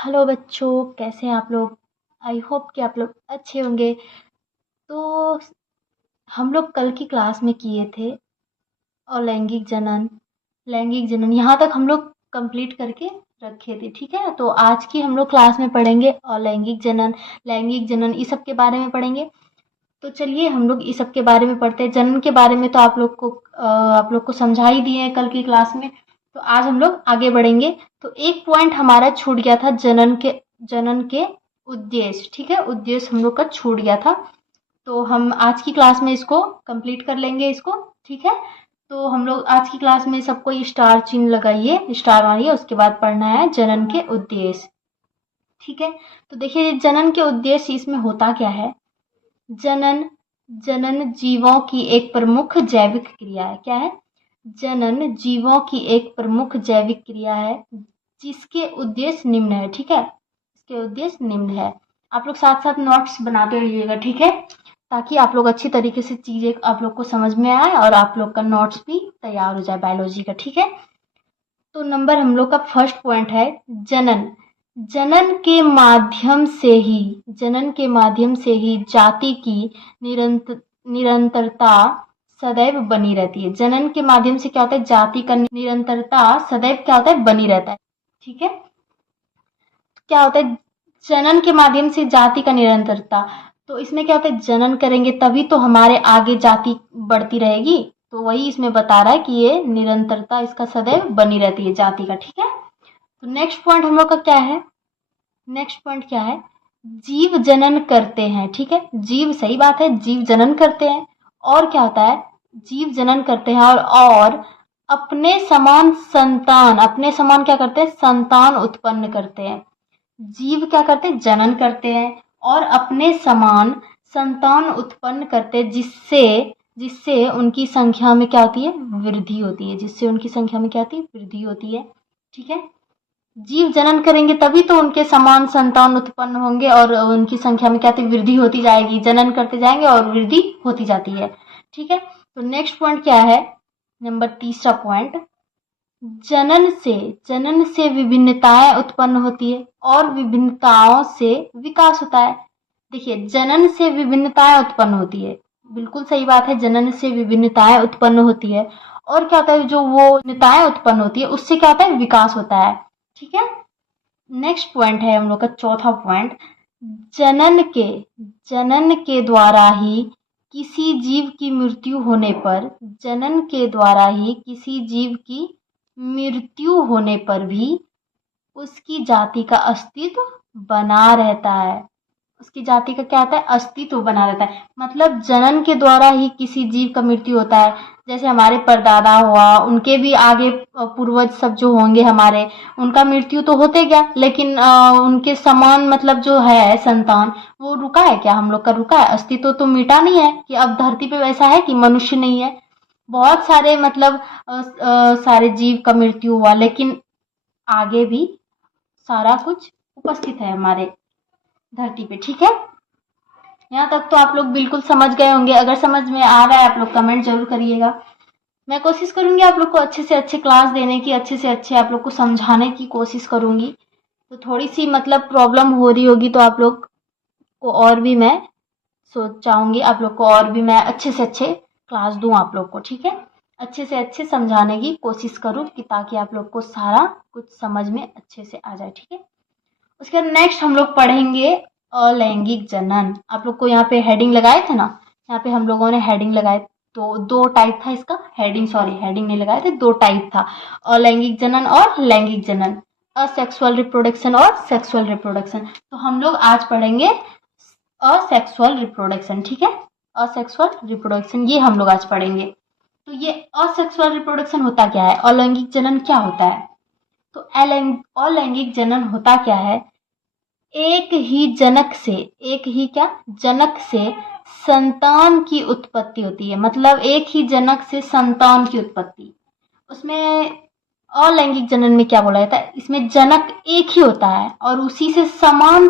Hello बच्चों, कैसे हैं आप लोग। आई होप कि आप लोग अच्छे होंगे। तो हम लोग कल की क्लास में किए थे अलैंगिक जनन, लैंगिक जनन, यहाँ तक हम लोग कंप्लीट करके रखे थे। ठीक है, तो आज की हम लोग क्लास में पढ़ेंगे अलैंगिक जनन, लैंगिक जनन, इस सब के बारे में पढ़ेंगे। तो चलिए हम लोग इस सब के बारे में पढ़ते हैं। जनन के बारे में तो आप लोग को समझा ही दिए हैं कल की क्लास में। तो आज हम लोग आगे बढ़ेंगे। तो एक पॉइंट हमारा छूट गया था, जनन के उद्देश्य। ठीक है, उद्देश्य हम लोग का छूट गया था। तो हम आज की क्लास में इसको कंप्लीट कर लेंगे इसको। ठीक है, तो हम लोग आज की क्लास में सबको स्टार चिन्ह लगाइए, स्टार मारिए, उसके बाद पढ़ना है जनन के उद्देश्य। ठीक है, तो देखिए जनन के उद्देश्य इसमें होता क्या है। जनन जनन जीवों की एक प्रमुख जैविक क्रिया है। क्या है? जनन जीवों की एक प्रमुख जैविक क्रिया है जिसके उद्देश्य निम्न है। ठीक है, इसके उद्देश्य निम्न है। आप लोग साथ साथ नोट्स बनाते रहिएगा। ठीक है, ताकि आप लोग अच्छी तरीके से चीजें आप लोग को समझ में आए और आप लोग का नोट्स भी तैयार हो जाए बायोलॉजी का। ठीक है, तो नंबर हम लोग का फर्स्ट पॉइंट है जनन। जनन के माध्यम से ही जनन के माध्यम से ही जाति की निरंतरता सदैव बनी रहती है। जनन के माध्यम से क्या होता है, जाति का निरंतरता सदैव क्या होता है, बनी रहता है। ठीक है, क्या होता है जनन के माध्यम से जाति का निरंतरता। तो इसमें क्या होता है, जनन करेंगे तभी तो हमारे आगे जाति बढ़ती रहेगी। तो वही इसमें बता रहा है कि ये निरंतरता इसका सदैव बनी रहती है जाति का। ठीक है, तो नेक्स्ट पॉइंट हम लोग का क्या है, नेक्स्ट पॉइंट क्या है, जीव जनन करते हैं। ठीक है, जीव, सही बात है, जीव जनन करते हैं। और क्या होता है, जीव जनन करते हैं और अपने समान संतान, अपने समान क्या करते हैं, संतान उत्पन्न करते हैं। जीव क्या करते हैं, जनन करते हैं और अपने समान संतान उत्पन्न करते हैं, जिससे जिससे उनकी संख्या में क्या होती है, वृद्धि होती है। जिससे उनकी संख्या में क्या होती है, वृद्धि होती है। ठीक है, जीव जनन करेंगे तभी तो उनके समान संतान उत्पन्न होंगे और उनकी संख्या में क्या होती है, वृद्धि होती जाएगी। जनन करते जाएंगे और वृद्धि होती जाती है। ठीक है, तो नेक्स्ट पॉइंट क्या है, नंबर तीसरा पॉइंट, जनन से विभिन्नताएं उत्पन्न होती है और विभिन्नताओं से विकास होता है। देखिए, जनन से विभिन्नताएं उत्पन्न होती है, बिल्कुल सही बात है, जनन से विभिन्नताएं उत्पन्न होती है। और क्या होता है, जो वो विभिन्नताएं उत्पन्न होती है उससे क्या होता है, विकास होता है। ठीक है, नेक्स्ट पॉइंट है हम लोग का चौथा पॉइंट, जनन के जनन के द्वारा ही किसी जीव की मृत्यु होने पर जनन के द्वारा ही किसी जीव की मृत्यु होने पर भी उसकी जाति का अस्तित्व बना रहता है। उसकी जाति का क्या होता है, अस्तित्व बना रहता है। मतलब जनन के द्वारा ही किसी जीव का मृत्यु होता है। जैसे हमारे परदादा हुआ, उनके भी आगे पूर्वज सब जो होंगे हमारे, उनका मृत्यु तो होते गया, लेकिन उनके समान मतलब जो है संतान, वो रुका है क्या, हम लोग का रुका है, अस्तित्व तो मिटा नहीं है कि अब धरती पे वैसा है कि मनुष्य नहीं है। बहुत सारे मतलब सारे जीव का मृत्यु हुआ, लेकिन आगे भी सारा कुछ उपस्थित है हमारे धरती पे। ठीक है, यहाँ तक तो आप लोग बिल्कुल समझ गए होंगे। अगर समझ में आ रहा है आप लोग कमेंट जरूर करिएगा। मैं कोशिश करूंगी आप लोग को अच्छे से अच्छे क्लास देने की, अच्छे से अच्छे आप लोग को समझाने की कोशिश करूंगी। तो थोड़ी सी मतलब प्रॉब्लम हो रही होगी तो आप लोग को और भी मैं चाहूंगी आप लोग को और भी मैं अच्छे से अच्छे क्लास दूं आप लोग को। ठीक है, अच्छे से अच्छे समझाने की कोशिश करूं कि ताकि आप लोग को सारा कुछ समझ में अच्छे से आ जाए। ठीक है, उसके बाद नेक्स्ट हम लोग पढ़ेंगे अलैंगिक जनन। आप लोग को यहाँ पे हेडिंग लगाए थे ना, यहाँ पे हम लोगों ने हेडिंग लगाए। तो दो टाइप था इसका, हेडिंग नहीं लगाए थे, दो टाइप था, अलैंगिक जनन और लैंगिक जनन, असेक्सुअल रिप्रोडक्शन और सेक्सुअल रिप्रोडक्शन। तो हम लोग आज पढ़ेंगे असेक्सुअल रिप्रोडक्शन। ठीक है, असेक्सुअल रिप्रोडक्शन ये हम लोग आज पढ़ेंगे। तो ये असेक्सुअल रिप्रोडक्शन होता क्या है, अलैंगिक जनन क्या होता है। तो अलैंगिक जनन होता क्या है, एक ही क्या जनक से संतान की उत्पत्ति होती है। मतलब एक ही जनक से संतान की उत्पत्ति। उसमें अलैंगिक जनन में क्या बोला जाता है, इसमें जनक एक ही होता है और उसी से समान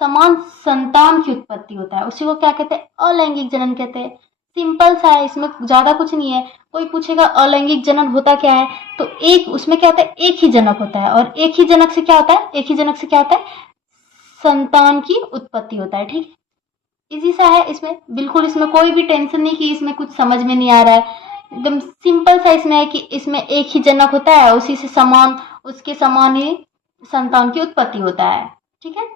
समान संतान की उत्पत्ति होता है। उसी को क्या कहते हैं, अलैंगिक जनन कहते हैं। सिंपल सा है, इसमें ज़्यादा कुछ नहीं है। कोई पूछेगा अलैंगिक जनन होता क्या है, तो एक उसमें क्या होता है, एक ही जनक होता है, और एक ही जनक से क्या होता है, एक ही जनक से क्या होता है, संतान की उत्पत्ति होता है। ठीक है, इजी सा है, इसमें बिल्कुल इसमें कोई भी टेंशन नहीं कि इसमें कुछ समझ में नहीं आ रहा है। एकदम सिंपल सा इसमें है कि इसमें एक ही जनक होता है, उसी से समान, उसके समान ही संतान की उत्पत्ति होता है। ठीक है,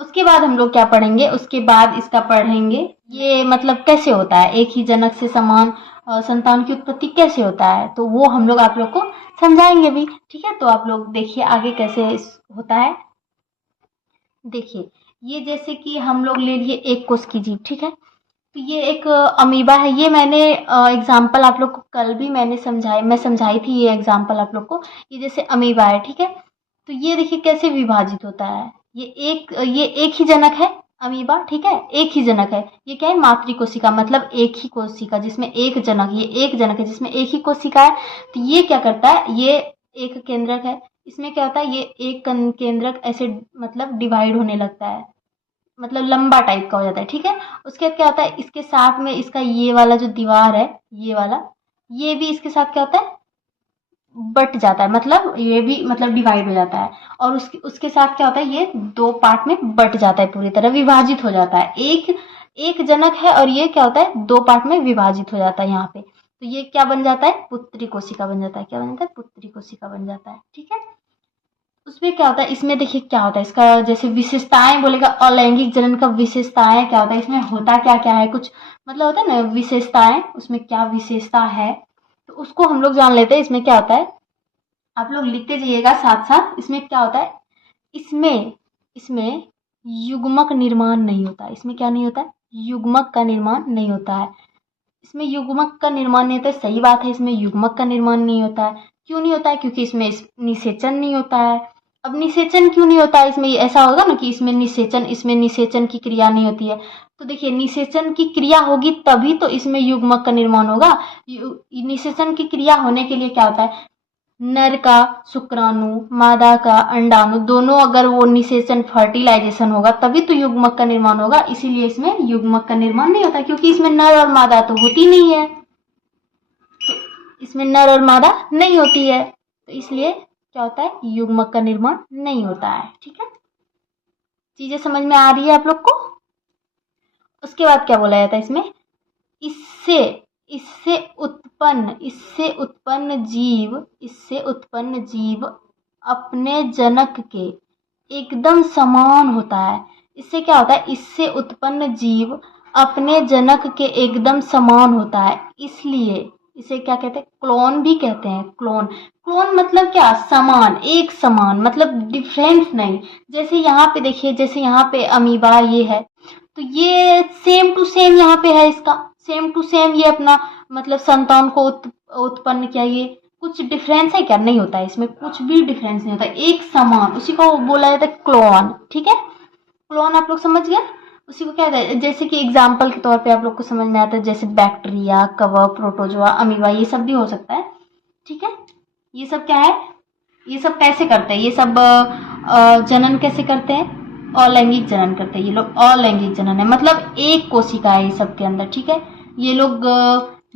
उसके बाद हम लोग क्या पढ़ेंगे, उसके बाद इसका पढ़ेंगे ये मतलब कैसे होता है, एक ही जनक से समान संतान की उत्पत्ति कैसे होता है, तो वो हम लोग आप लोग को समझाएंगे भी। ठीक है, तो आप लोग देखिए आगे कैसे होता है। देखिए, ये जैसे कि हम लोग ले लिए एक कोष की जीव। ठीक है, तो ये एक अमीबा है। ये मैंने एग्जाम्पल आप लोग को कल भी मैं समझाई थी ये एग्जाम्पल आप लोग को। ये जैसे अमीबा है, ठीक है, तो ये देखिए कैसे विभाजित होता है। ये एक ही जनक है अमीबा। ठीक है, एक ही जनक है। ये क्या है, मातृ कोशिका, मतलब एक ही कोशिका जिसमें एक जनक, ये एक जनक है जिसमें एक ही कोशिका है। तो ये क्या करता है, ये एक केंद्रक है। इसमें क्या होता है, ये एक केंद्रक ऐसे मतलब डिवाइड होने लगता है, मतलब लंबा टाइप का हो जाता है। ठीक है, उसके बाद क्या होता है, इसके साथ में इसका ये वाला जो दीवार है, ये वाला, ये भी इसके साथ क्या होता है, बट जाता है, मतलब ये भी मतलब डिवाइड हो जाता है। और उसके उसके साथ क्या होता है, ये दो पार्ट में बट जाता है, पूरी तरह विभाजित हो जाता है। एक एक जनक है और ये क्या होता है, दो पार्ट में विभाजित हो जाता है यहाँ पे। तो ये क्या बन जाता है, पुत्री कोशिका बन जाता है। क्या बन जाता है, पुत्री कोशिका बन जाता है। ठीक है, उसमें क्या होता है, इसमें देखिए क्या होता है, इसका जैसे विशेषताएं बोलेगा, अलैंगिक जनन का विशेषताएं क्या होता है, इसमें होता क्या क्या है, कुछ मतलब होता है ना विशेषताएं, उसमें क्या विशेषता है, तो उसको हम लोग जान लेते हैं। इसमें क्या होता है, आप लोग लिखते जाइएगा साथ साथ। इसमें क्या होता है, इसमें इसमें युग्मक निर्माण नहीं होता। इसमें क्या नहीं होता है, युग्मक का निर्माण नहीं होता है। इसमें युग्मक का निर्माण नहीं होता है, सही बात है, इसमें युग्मक का निर्माण नहीं होता है। क्यों नहीं होता है, क्योंकि इसमें निषेचन नहीं होता है। अब निषेचन क्यों नहीं होता है, इसमें ऐसा होगा ना कि इसमें निषेचन की क्रिया नहीं होती है। तो देखिए, निषेचन की क्रिया होगी तभी तो इसमें युग्मक का निर्माण होगा। निषेचन की क्रिया होने के लिए क्या होता है, नर का शुक्राणु, मादा का अंडाणु, दोनों अगर वो निषेचन फर्टिलाइजेशन होगा तभी तो युग्मक का निर्माण होगा। इसीलिए इसमें युग्मक का निर्माण नहीं होता, क्योंकि इसमें नर और मादा तो होती नहीं है। तो इसमें नर और मादा नहीं होती है, तो इसलिए क्या होता है, युग्मक का निर्माण नहीं होता है। ठीक है, चीजें समझ में आ रही है आप लोग को। उसके बाद क्या बोला जाता है इसमें, इससे इससे उत्पन्न जीव अपने जनक के एकदम समान होता है। इससे क्या होता है, इससे उत्पन्न जीव अपने जनक के एकदम समान होता है, इसलिए इसे क्या कहते हैं, क्लोन भी कहते हैं। क्लोन मतलब क्या, समान, एक समान, मतलब डिफरेंस नहीं। जैसे यहाँ पे देखिए, जैसे यहाँ पे अमीबा ये है, तो ये सेम टू सेम यहाँ पे है, इसका सेम टू सेम ये अपना मतलब संतान को उत्पन्न किया। ये कुछ डिफरेंस है क्या, नहीं होता है, इसमें कुछ भी डिफरेंस नहीं होता, एक समान, उसी को बोला जाता है क्लोन। ठीक है, क्लोन आप लोग समझ गए, उसी को क्या कहते हैं। जैसे कि एग्जाम्पल के तौर पे आप लोग को समझ में आता है, जैसे बैक्टीरिया, कवक, प्रोटोजोआ, अमीबा, ये सब भी हो सकता है। ठीक है, ये सब क्या है, ये सब कैसे करते हैं, ये सब जनन कैसे करते हैं, अलैंगिक जनन करते हैं। ये लोग अलैंगिक जनन है, मतलब एक कोशिका है ये सब के अंदर। ठीक है, ये लोग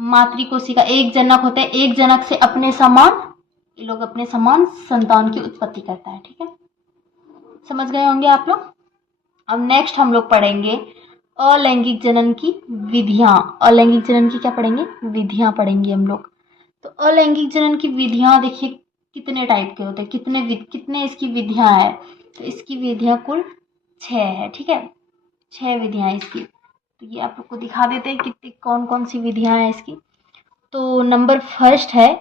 मातृ कोशिका, एक जनक होते हैं, एक जनक से अपने समान, ये लोग अपने समान संतान की उत्पत्ति करता है। ठीक है, समझ गए होंगे आप लोग। अब नेक्स्ट हम लोग पढ़ेंगे अलैंगिक जनन की विधियां। अलैंगिक जनन की क्या पढ़ेंगे, विधियां पढ़ेंगे हम लोग। तो अलैंगिक जनन की विधियां देखिए कितने टाइप के होते हैं, कितने इसकी विधियां है, तो इसकी विधियां कुल 6 है। ठीक है, 6 विधियां इसकी। तो ये आप लोग को दिखा देते हैं कितनी कौन कौन सी विधियां हैं इसकी। तो नंबर फर्स्ट है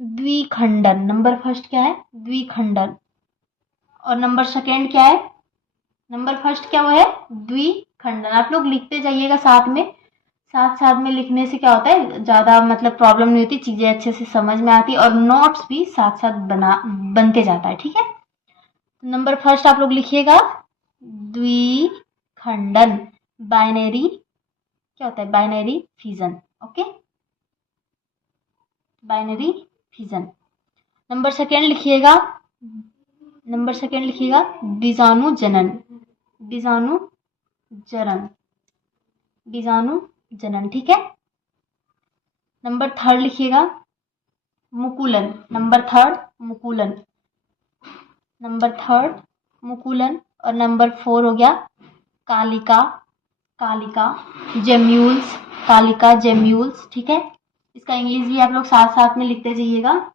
द्विखंडन। नंबर फर्स्ट क्या है, द्विखंडन। और नंबर सेकेंड क्या है, नंबर फर्स्ट क्या वो है, द्विखंडन। आप लोग लिखते जाइएगा साथ में, साथ साथ में लिखने से क्या होता है, ज़्यादा मतलब प्रॉब्लम नहीं होती, चीज़ें अच्छे से समझ में आती और नोट्स भी साथ साथ बनते जाता है। ठीक है, नंबर फर्स्ट आप लोग लिखिएगा द्विखंडन। बाइनरी क्या होता है, binary fission. Okay, binary fission. Number second लिखिएगा, बीजाणु जनन। बीजाणु जनन, बीजाणु जनन, ठीक है। नंबर थर्ड लिखिएगा मुकुलन, नंबर थर्ड मुकुलन, नंबर थर्ड मुकुलन। और नंबर 4 हो गया कालिका, कालिका जेम्यूल्स, कालिका जेम्यूल्स, ठीक है। इसका इंग्लिश भी आप लोग साथ साथ में लिखते जाइएगा,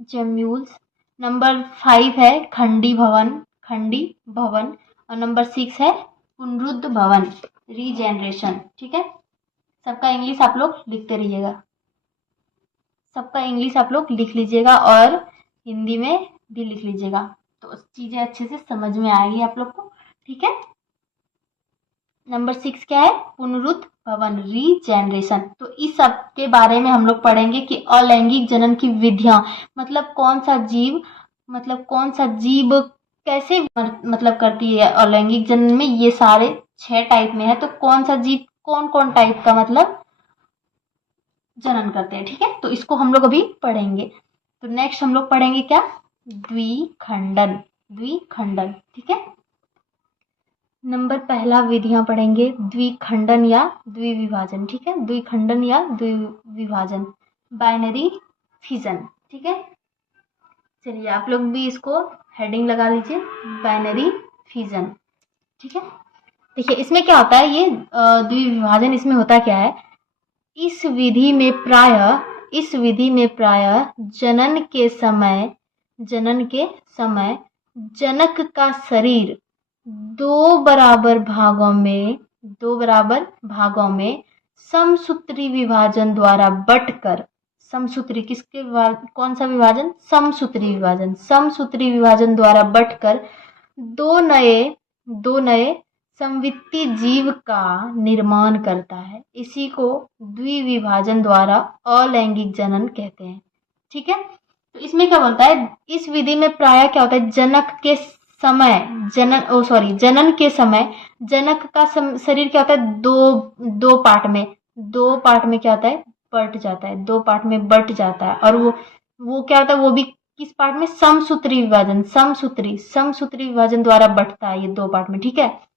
जेम्यूल्स। नंबर 5 है खंडी भवन, खंडी भवन। और नंबर 6 है पुनरुद्ध भवन, रीजेनरेशन, ठीक है। सबका इंग्लिश आप लोग लिखते रहिएगा, सबका इंग्लिश आप लोग लिख लीजिएगा और हिंदी में भी लिख लीजिएगा, तो चीजें अच्छे से समझ में आएगी आप लोग को, ठीक है। नंबर 6 क्या है, पुनरुत्थ भवन, रीजेनरेशन। तो इस सब के बारे में हम लोग पढ़ेंगे कि अलैंगिक जनन की विधियां, मतलब कौन सा जीव, मतलब कौन सा जीव कैसे मतलब करती है अलैंगिक जनन में, ये सारे 6 टाइप में है, तो कौन सा जीव कौन कौन टाइप का मतलब जनन करते हैं, ठीक है। तो इसको हम लोग अभी पढ़ेंगे। तो नेक्स्ट हम लोग पढ़ेंगे क्या, द्विखंडन, द्विखंडन, ठीक है। नंबर पहला विधियां पढ़ेंगे द्विखंडन या द्विविभाजन, ठीक है। द्विखंडन या द्विविभाजन, बाइनरी फिजन, ठीक है। चलिए आप लोग भी इसको हेडिंग लगा लीजिए, बाइनरी फिजन, ठीक है। देखिए इसमें क्या होता है, ये द्विविभाजन, इसमें होता क्या है, इस विधि में प्रायः जनन के समय जनक का शरीर दो बराबर भागों में समसूत्री विभाजन द्वारा बंटकर, समसूत्री किसके कौन सा विभाजन, समसूत्री विभाजन द्वारा बंटकर दो नए संवित्ति जीव का निर्माण करता है। इसी को द्विविभाजन द्वारा अलैंगिक जनन कहते हैं, ठीक है। तो इसमें क्या बोलता है, इस विधि में प्रायः क्या होता है, जनन के समय जनक का शरीर क्या होता है, दो पार्ट में क्या होता है, बट जाता है, दो पार्ट में बट जाता है। और वो क्या होता है, वो भी किस पार्ट में, समसूत्री विभाजन द्वारा बटता है ये दो पार्ट में, ठीक है।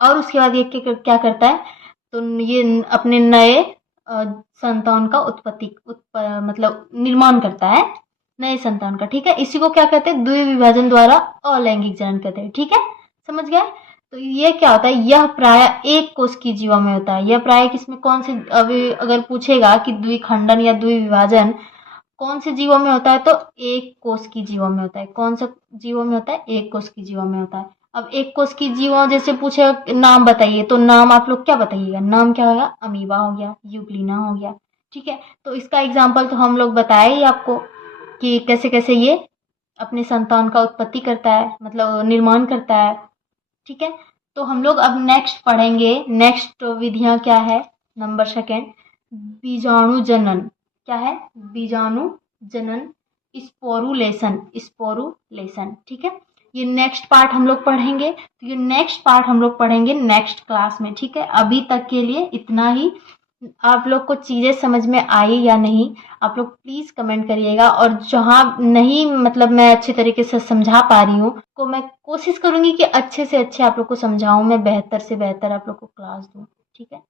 और उसके बाद ये क्या करता है, तो ये अपने नए संतान का मतलब निर्माण करता है, नए संतान का, ठीक है। इसी को क्या कहते हैं, द्विविभाजन द्वारा अलैंगिक जनन कहते हैं, ठीक है, समझ गए। तो ये क्या होता है, यह प्रायः एक कोष की जीवा में होता है, यह प्रायः किसमें, कौन से, अभी अगर पूछेगा कि द्विखंडन या द्विविभाजन कौन से जीवों में होता है, तो एक कोष की जीवों में होता है। कौन सा जीवों में होता है, एक कोष की जीवों में होता है। अब एक कोष की जीवों जैसे पूछे नाम बताइए, तो नाम आप लोग क्या बताइएगा, नाम क्या होगा, अमीबा हो गया, यूग्लिना हो गया, ठीक है। तो इसका एग्जाम्पल तो हम लोग बताए ही आपको कि कैसे कैसे ये अपने संतान का उत्पत्ति करता है, मतलब निर्माण करता है, ठीक है। तो हम लोग अब नेक्स्ट पढ़ेंगे, नेक्स्ट विधियां क्या है, नंबर 2 बीजाणु जनन, क्या है, बीजाणु जनन, स्पोरुलेशन, ठीक है। ये नेक्स्ट पार्ट हम लोग पढ़ेंगे, तो ये नेक्स्ट पार्ट हम लोग पढ़ेंगे नेक्स्ट क्लास में, ठीक है। अभी तक के लिए इतना ही। आप लोग को चीजें समझ में आई या नहीं, आप लोग प्लीज कमेंट करिएगा, और जहाँ नहीं मतलब मैं अच्छे तरीके से समझा पा रही हूँ, तो मैं कोशिश करूंगी कि अच्छे से अच्छे आप लोग को समझाऊं, मैं बेहतर से बेहतर आप लोग को क्लास दूं, ठीक है।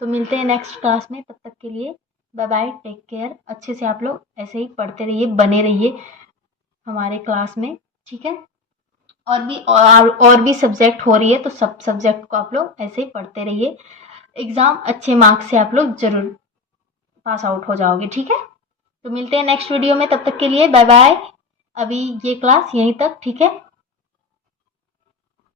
तो मिलते हैं नेक्स्ट क्लास में, तब तक के लिए बाय बाय, टेक केयर। अच्छे से आप लोग ऐसे ही पढ़ते रहिए, बने रहिए हमारे क्लास में, ठीक है। और भी सब्जेक्ट हो रही है, तो सब सब्जेक्ट को आप लोग ऐसे ही पढ़ते रहिए, एग्जाम अच्छे मार्क्स से आप लोग जरूर पास आउट हो जाओगे, ठीक है। तो मिलते हैं नेक्स्ट वीडियो में, तब तक के लिए बाय बाय। अभी ये क्लास यहीं तक, ठीक है।